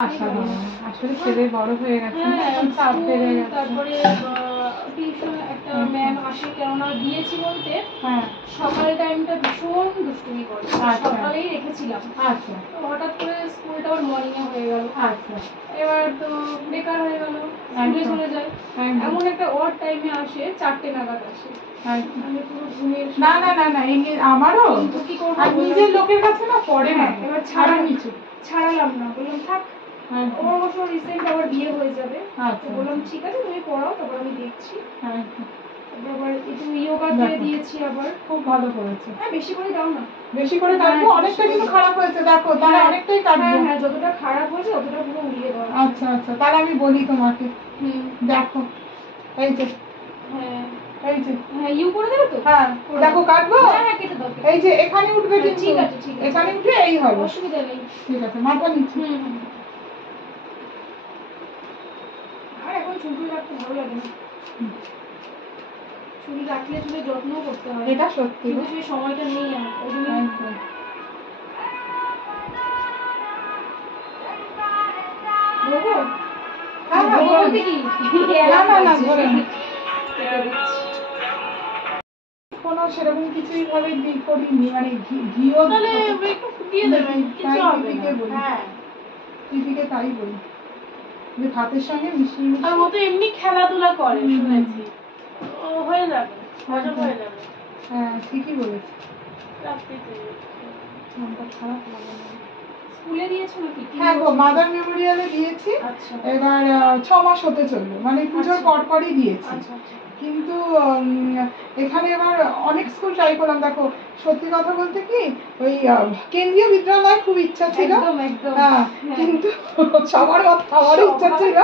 আসলে ছেলে বড় হয়ে গেছে, তারপরে টিউশন একটা ম্যাম আসে, কেননা দিয়েছি বলতে সকাল টাইমটা ভীষণ দুষ্টুমি করে, সকালেই রেখেছিলাম। হঠাৎ করে স্কুলটা আবার মর্নিং এ হয়ে গেল, এবার তো বেকার হয়ে গেল, স্কুলে চলে যায়। এমন একটা অড টাইমে আসে, 4টে নাগাদ আসে। আমি পুরো ঘুমিয়ে না না না না আমারও কি করবো, আর নিজের লোকের কাছে না পড়ে না। এবার ছাড়ালাম না, বললাম থাক। ওর অবশ্য রিসেন্ট আবার বিয়ে হয়ে যাবে, বললাম ঠিক আছে তুমি পড়াও, তারপর আমি দেখছি। আবার একটু ইয়োগা দিয়ে দিয়েছি, আবার খুব ভালো করেছে। বেশি করে দাও না, বেশি করে কাটবো, অনেকটা কিন্তু খারাপ হয়েছে, দেখো তাহলে অনেকটাই কাটবো। হ্যাঁ যতটা খারাপ হয়েছে ততটা পুরো উড়িয়ে দাও। আচ্ছা আচ্ছা, তাহলে আমি বলি তোমাকে। দেখো এই যে, এই যে ইউ করে দেবে তো? হ্যাঁ দেখো কাটবো। হ্যাঁ কেটে দাও। এই যে এখানে উঠবে কিন্তু। ঠিক আছে ঠিক আছে, এখানে উঠে এই হবে, অসুবিধা নেই। ঠিক আছে, মাথা নিচে। আর এখন চুল রাখতে ভালো লাগে না, চুল রাখলে চুলে যত্ন করতে হয়, এটা সত্যি, কিন্তু সেই সময়টা নেই আমার, ওই জন্য কোনো সেরকম কিছুই ভাবে করিনি, মানে ঘিও ফুটিয়ে দেবেন, কিছু হবে না। দিদিকে তাই বলি যে ভাতের সঙ্গে মিশিয়ে আর ও তো এমনি খেলাধুলা করে, শুনেছি ও হয়ে যাবে, হজম হয়ে যাবে। হ্যাঁ ঠিকই বলেছি। মনটা খারাপ লাগে না। স্কুলে দিয়েছো নাকি? হ্যাঁ গো, মাদার মেমোরিয়ালে দিয়েছি। এবার 6 মাস হতে চললো, মানে পুজোর পরপরই দিয়েছি। কিন্তু এখানে এবার অনেক স্কুল ট্রাই করলাম। দেখো সত্যি কথা বলতে কি, ওই কেন্দ্রীয় বিদ্যালয় খুব ইচ্ছা ছিল, হ্যাঁ কিন্তু সবার মতো আমারও ইচ্ছা ছিল,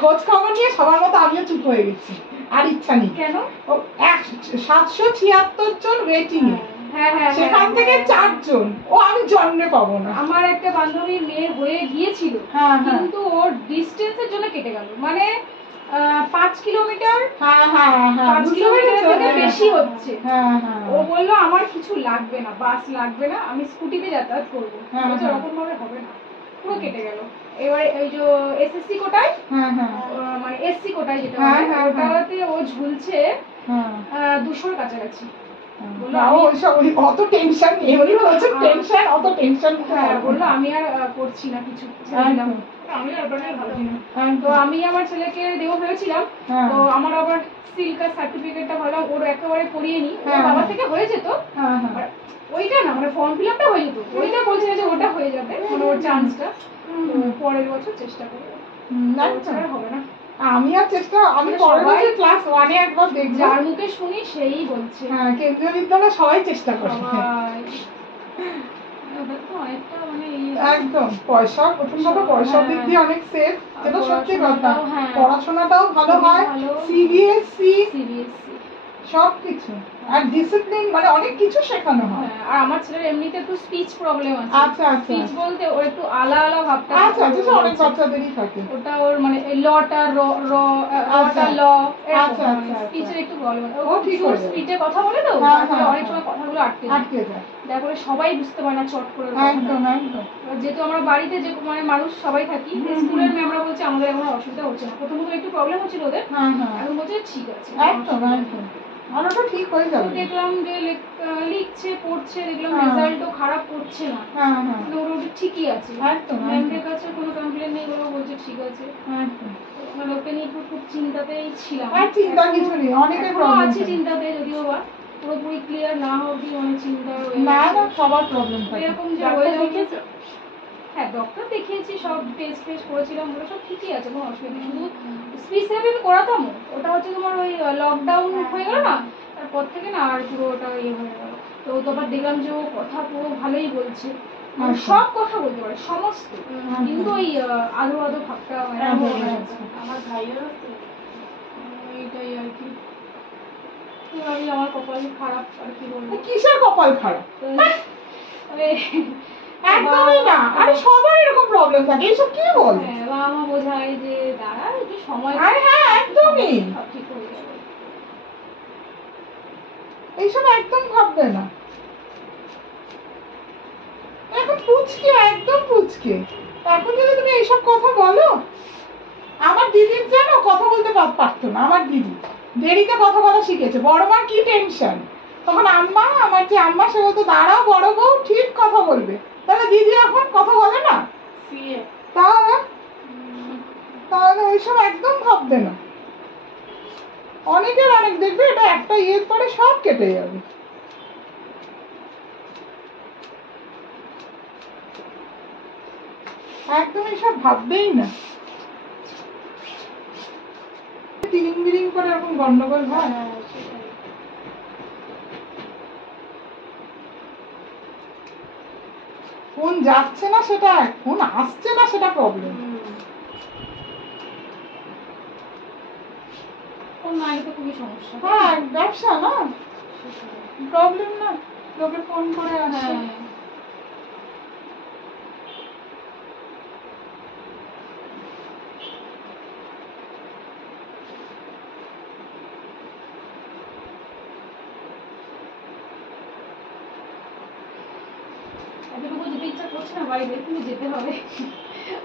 খোঁজ খবর নিয়ে সবার মতো আমিও চুপ হয়ে গেছি, আর ইচ্ছা নেই। কেন? 776 জন ওয়েটিং এ, সেখান থেকে 4 জন, ও আমি জন্মে পাবো না। আমার একটা বান্ধবীর মেয়ে হয়ে গিয়েছিল, কিন্তু ওর ডিস্টেন্সের জন্য কেটে গেল, মানে 5 কিলোমিটার, 5 কিলোমিটার থেকে বেশি হচ্ছে। ও বললো আমার কিছু লাগবে না, বাস লাগবে না, আমি স্কুটিতে যাতায়াত করবো, ওরকম ভাবে হবে না, পুরো কেটে গেল। এবার ওই যে এসএসসি কোটায়, মানে এসসি কোটায় যেটা ওটাতে ও ঝুলছে 200-র কাছাকাছি। অত টেনশন, এমনি প্রচুর টেনশন, অত টেনশন। বললো আমি আর করছি না কিছু, আমি আর ভালো না। তো আমি আমার ছেলেকে দেবো ভেবেছিলাম, তো আমার আবার সিল্কার সার্টিফিকেটটা ভাবলাম ওর একেবারে করিয়ে নি, বাবা থেকে হয়ে যেত, ওইটা না মানে ফর্ম ফিল আপটা হয়ে যেত, ওইটা বলছে যে ওটা হয়ে যাবে, মানে ওর চান্সটা পরের বছর চেষ্টা করবো, হবে না। আমি আর চেষ্টা, আমি পরের বছর ক্লাস 1 এ একবার দেখব, যার মুখে শুনি সেই বলছে। হ্যাঁ কেন্দ্রীয় বিদ্যালয়ে সবাই চেষ্টা করে, একদম পয়সা, প্রথম কথা পয়সার দিক দিয়ে অনেক সেফ, যেটা সত্যি কথা, পড়াশোনাটাও ভালো হয়, সিবিএসসি সবকিছু, আর ডিসিপ্লিন, মানে অনেক কিছু শেখানো হয়। আর আমার ছেলের এমনিতে একটু স্পিচ প্রবলেম আছে। আচ্ছা আচ্ছা, স্পিচ বলতে ওর একটু আলা আলা ভাবটা, আচ্ছা আচ্ছা, অনেক বাচ্চাদেরই থাকে ওটা, ওর মানে লটা র র লটা ল, আচ্ছা আচ্ছা, স্পিচের একটু প্রবলেম আছে, ও ঠিক আছে, স্পিচে কথা বলে তো অনেক সময় কথাগুলো আটকে যায়, তারপরে সবাই বুঝতে পারে না চট করে। একদম একদম, যেহেতু আমরা বাড়িতে যে মানে মানুষ সবাই থাকি, স্কুলের ম্যামরা বলছে আমাদের এখন অসুবিধা হচ্ছে না, প্রথমত একটু প্রবলেম হচ্ছিল ওদের, এখন বলছে ঠিক আছে, একদম একদম, আলোটা ঠিক হয়ে যাবে। দেখলাম যে লিখছে পড়ছে, দেখলাম রেজাল্টও খারাপ করছে না, ওর ঠিকই আছে, ম্যামদের কাছে কোনো কমপ্লেন নেই, ওরা বলছে ঠিক আছে। মানে ওকে নিয়ে খুব চিন্তাতেই ছিলাম। চিন্তা কিছু নেই, অনেকের প্রবলেম আছে চিন্তাতে, যদিও বা পুরোপুরি ক্লিয়ার না হওয়ার অনেক চিন্তা রয়েছে। না না, সবার প্রবলেম থাকে, এরকম যে হয়ে যাচ্ছে। হ্যাঁ ডক্টর দেখিয়েছি, সব টেস্ট করেছিলাম, ওগুলো সব ঠিকই আছে, কোনো অসুবিধা নেই। শুধু স্পিচ থেরাপি আমি করাতাম, ওটা হচ্ছে তোমার ওই লকডাউন হয়ে গেল না, তারপর থেকে না আর পুরো ওটা ইয়ে হয়ে গেল। তো আবার দেখলাম যে ও কথা পুরো ভালোই বলছে, সব কথা বলতে পারে সমস্ত, কিন্তু ওই আধো আধো ভাবটা আমার ভাইয়ের এইটাই আর কি। আমি আমার কপাল খারাপ, আর কি বলবো। কিসের কপাল খারাপ? একদমই না, আরে সবার এরকম প্রবলেম থাকে, এইসব কি বল? হ্যাঁ বাবা বোঝায় যে দাঁড়া একটু সময়, আরে হ্যাঁ একদমই, সব ঠিক হয়ে যাবে, এইসব একদম ভাববে না। এখন পুচকে, একদম পুচকে। এখন যদি তুমি এইসব কথা বলো, আমার দিদির জানো কথা বলতে পারতো না, আমার দিদি দেরিতে কথা বলা শিখেছে, বড় মার কি টেনশন, তখন আম্মা, আমার যে আম্মা সে বলতো দাঁড়াও বড় বউ ঠিক কথা বলবে, তাহলে দিদি এখন কথা বলে না, তাহলে তাহলে ওইসব একদম ভাববে না। অনেকের অনেক দেখবে, এটা একটা ইয়ের পরে সব কেটে যাবে। একদম এসব ভাববেই না। তিরিং বিরিং করে এরকম গন্ডগোল হয়। ফোন যাচ্ছে না সেটা এক, ফোন আসছে না সেটা প্রবলেম। খুবই সমস্যা। হ্যাঁ, ব্যবসা না, প্রবলেম না, লোকে ফোন করে আসে। এতটুকু যেতে ইচ্ছা করছে না বাইরে, কিন্তু যেতে হবে।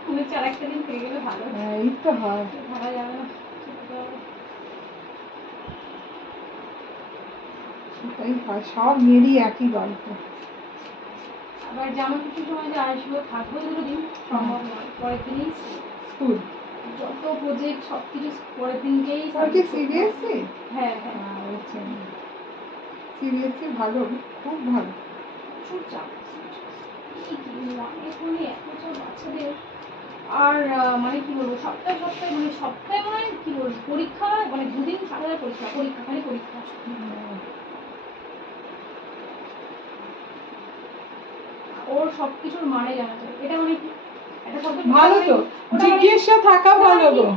মনে হচ্ছে আর একটা দিন থেকে গেলে ভালো। এই তো হয়, ভাড়া যাবে না, যেতে হবে। এটাই হয়, সব মেয়েরই একই গল্প। আবার যেমন কিছু সময় যে আসবো থাকবো দুটো দিন সম্ভব নয়, পরের দিনই স্কুল, যত প্রজেক্ট সবকিছু পরের দিনকেই। আর কি সিবিএসসি? হ্যাঁ হ্যাঁ, সিবিএসসি ভালো, খুব ভালো। প্রচুর চাপ। কি এখন এক বছর বাচ্চাদের আর মানে কি বলবো, সপ্তাহে সপ্তাহে মানে সপ্তাহে মানে কি বলবো পরীক্ষা, মানে দুদিন সারা পরীক্ষা পরীক্ষা খালি পরীক্ষা। ওর সবকিছুর মানে জানা যায়, এটা মানে কি একটা শব্দ ভালো তো, জিজ্ঞাসা থাকা ভালো গো।